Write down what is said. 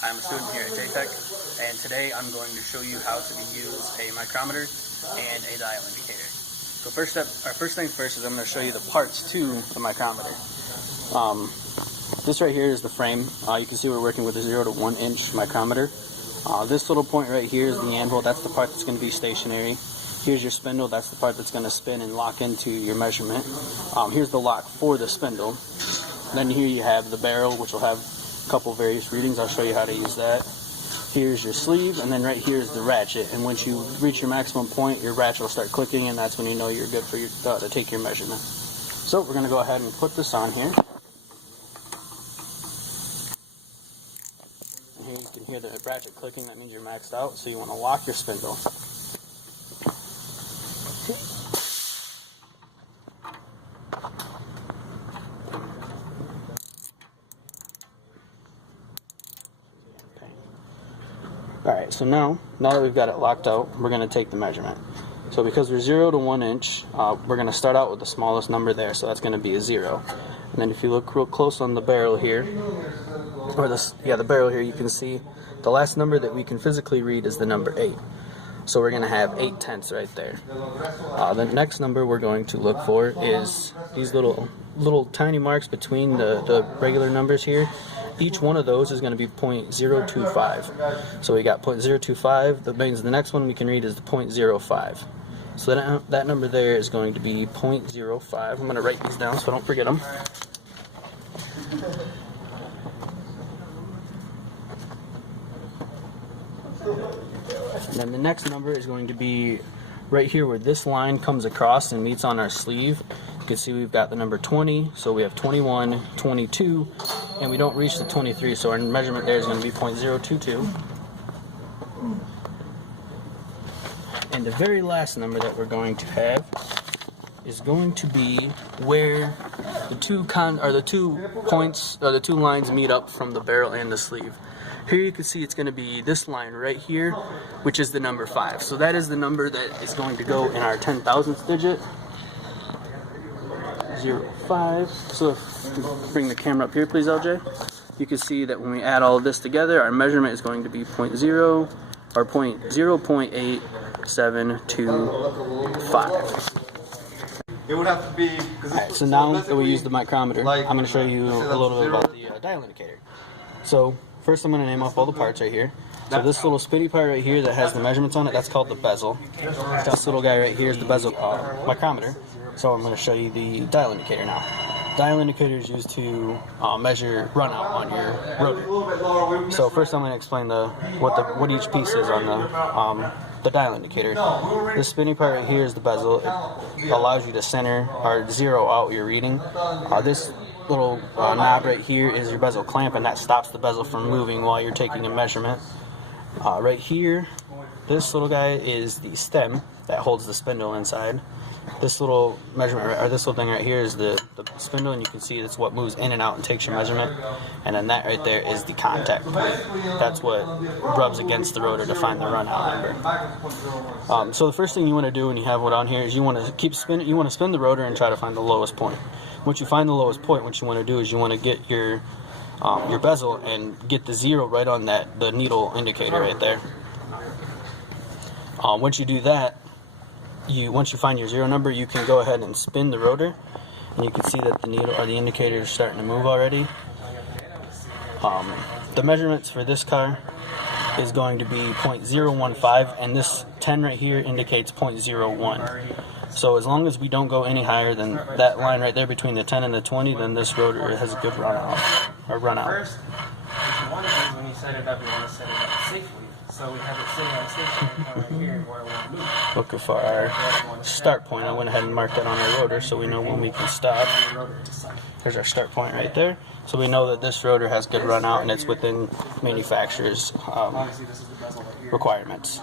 I'm a student here at JTech, and today I'm going to show you how to use a micrometer and a dial indicator. So first things first is I'm going to show you the parts to the micrometer. This right here is the frame. You can see we're working with a 0 to 1 inch micrometer. This little point right here is the anvil. That's the part that's going to be stationary. Here's your spindle. That's the part that's going to spin and lock into your measurement. Here's the lock for the spindle. Then here you have the barrel, which will have a couple various readings. I'll show you how to use that. Here's your sleeve, and then right here is the ratchet. And once you reach your maximum point, your ratchet will start clicking, and that's when you know you're good for your to take your measurement. So we're going to go ahead and put this on here. And here you can hear the ratchet clicking. That means you're maxed out. So you want to lock your spindle. Alright, so now that we've got it locked out, we're going to take the measurement. So because we're 0 to 1 inch, we're going to start out with the smallest number there, so that's going to be a 0. And then if you look real close on the barrel here, the barrel here, you can see the last number that we can physically read is the number 8. So we're going to have 8/10 right there. The next number we're going to look for is these little tiny marks between the regular numbers here. Each one of those is going to be 0.025. So we got 0.025. That means the next one we can read is the 0.05. So that number there is going to be 0.05. I'm going to write these down so I don't forget them. And then the next number is going to be right here where this line comes across and meets on our sleeve. You can see we've got the number 20, so we have 21, 22, and we don't reach the 23, so our measurement there is going to be 0.022. And the very last number that we're going to have is going to be where the two lines meet up from the barrel and the sleeve. Here you can see it's going to be this line right here, which is the number 5. So that is the number that is going to go in our 10,000th digit. 05. So if you bring the camera up here, please, LJ. You can see that when we add all of this together, our measurement is going to be 0.0.8725. It would have to be. Alright, so now that we use the micrometer, I'm going to show you a little bit about the dial indicator. So first I'm going to name off all the parts right here. So this little spinny part right here that has the measurements on it, that's called the bezel. This little guy right here is the bezel micrometer. So I'm going to show you the dial indicator now. Dial indicator is used to measure runout on your rotor. So first I'm going to explain what each piece is on the dial indicator. This spinny part right here is the bezel. It allows you to center or zero out your reading. This little knob right here is your bezel clamp, and that stops the bezel from moving while you're taking a measurement. Right here, this little guy is the stem that holds the spindle inside. This little measurement, or this little thing right here, is the spindle, and you can see it's what moves in and out and takes your measurement. And then that right there is the contact point. That's what rubs against the rotor to find the runout number. So the first thing you want to do when you have one on here is you want to keep spinning. You want to spin the rotor and try to find the lowest point. Once you find the lowest point, what you want to do is you want to get your bezel and get the 0 right on the needle indicator right there. Once you do that, once you find your 0 number, you can go ahead and spin the rotor, and you can see that the needle or the indicator is starting to move already. The measurements for this car is going to be 0.015, and this 10 right here indicates 0.01. So as long as we don't go any higher than that line right there between the 10 and the 20, then this rotor has a good runout. First, when you set it up, you want to set it up safely. So we have it sitting on safety right here where it won't move. Looking for our start point. I went ahead and marked that on our rotor so we know when we can stop. There's our start point right there. So we know that this rotor has good runout and it's within manufacturer's requirements.